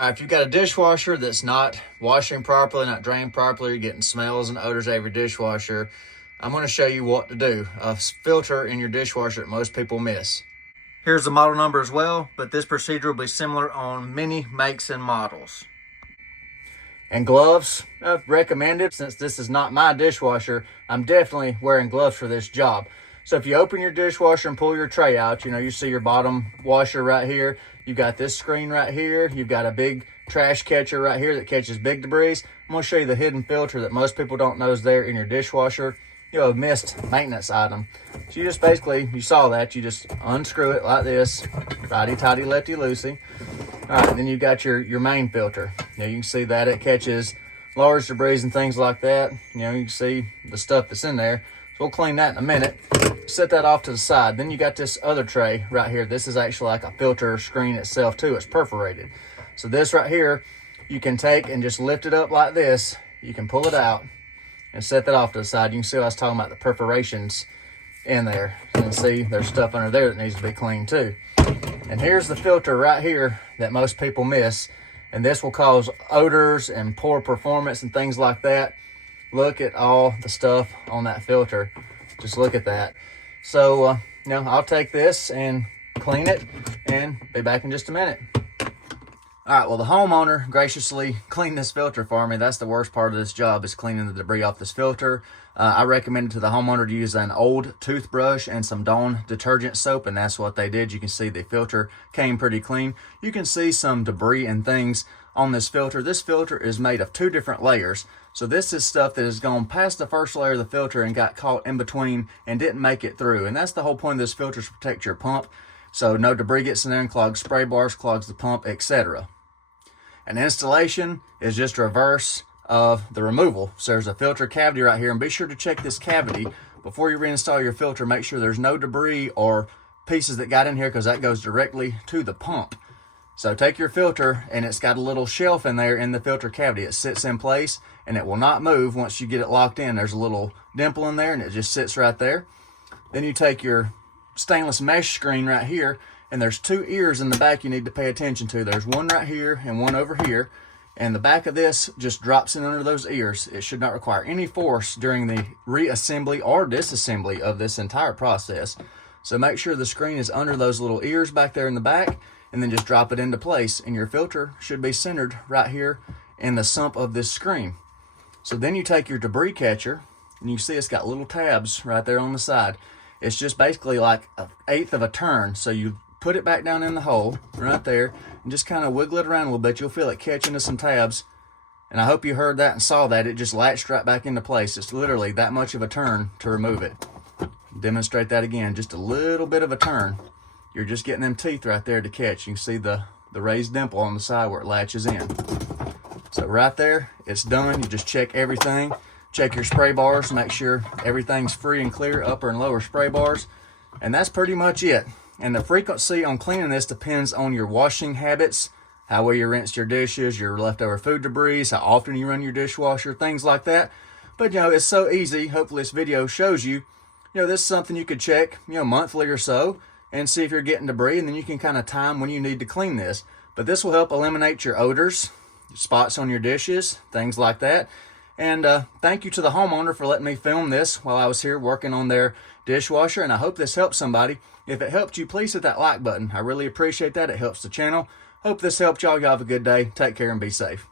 If you've got a dishwasher that's not washing properly, not drained properly, you're getting smells and odors out of your dishwasher, I'm going to show you what to do. A filter in your dishwasher that most people miss. Here's the model number as well, but this procedure will be similar on many makes and models. And gloves, recommended. Since this is not my dishwasher, I'm definitely wearing gloves for this job. So if you open your dishwasher and pull your tray out, you see your bottom washer right here. You've got this screen right here. You've got a big trash catcher right here that catches big debris. I'm going to show you the hidden filter that most people don't know is there in your dishwasher. A missed maintenance item. So you just basically, you saw that, you just unscrew it like this, righty-tighty, lefty-loosey. All right, then you've got your main filter. You can see that it catches large debris and things like that. You can see the stuff that's in there. So we'll clean that in a minute. Set that off to the side. Then you got this other tray right here. This is actually like a filter screen itself too. It's perforated. So this right here, you can take and just lift it up like this. You can pull it out and set that off to the side. You can see what I was talking about, the perforations in there. You can see there's stuff under there that needs to be cleaned too. And here's the filter right here that most people miss. And this will cause odors and poor performance and things like that. Look at all the stuff on that filter. Just look at that. So, I'll take this and clean it and be back in just a minute. All right, well, the homeowner graciously cleaned this filter for me. That's the worst part of this job, is cleaning the debris off this filter. I recommended to the homeowner to use an old toothbrush and some Dawn detergent soap, and that's what they did. You can see the filter came pretty clean. You can see some debris and things on this filter. This filter is made of 2 different layers. So this is stuff that has gone past the first layer of the filter and got caught in between and didn't make it through. And that's the whole point of this filter, is to protect your pump, so no debris gets in there and clogs spray bars, clogs the pump, etc. An installation is just a reverse of the removal. So there's a filter cavity right here, and be sure to check this cavity before you reinstall your filter. Make sure there's no debris or pieces that got in here, because that goes directly to the pump. So take your filter, and it's got a little shelf in there in the filter cavity. It sits in place and it will not move once you get it locked in. There's a little dimple in there and it just sits right there. Then you take your stainless mesh screen right here, and there's 2 ears in the back you need to pay attention to. There's one right here and one over here, and the back of this just drops in under those ears. It should not require any force during the reassembly or disassembly of this entire process. So make sure the screen is under those little ears back there in the back, and then just drop it into place, and your filter should be centered right here in the sump of this screen. So then you take your debris catcher, and you see it's got little tabs right there on the side. It's just basically like 1/8 of a turn. So you put it back down in the hole right there and just kind of wiggle it around a little bit. You'll feel it catch into some tabs. And I hope you heard that and saw that. It just latched right back into place. It's literally that much of a turn to remove it. Demonstrate that again. Just a little bit of a turn. You're just getting them teeth right there to catch. You can see the raised dimple on the side where it latches in. So right there, it's done. You just check everything. Check your spray bars. Make sure everything's free and clear, upper and lower spray bars. And that's pretty much it. And the frequency on cleaning this depends on your washing habits, how well you rinse your dishes, your leftover food debris, how often you run your dishwasher, things like that. But it's so easy. Hopefully this video shows you, this is something you could check, monthly or so, and see if you're getting debris, and then you can kind of time when you need to clean this. But this will help eliminate your odors, spots on your dishes, things like that. And thank you to the homeowner for letting me film this while I was here working on their dishwasher, and I hope this helped somebody. If it helped you, please hit that like button. I really appreciate that. It helps the channel. Hope this helped y'all. Y'all have a good day. Take care and be safe.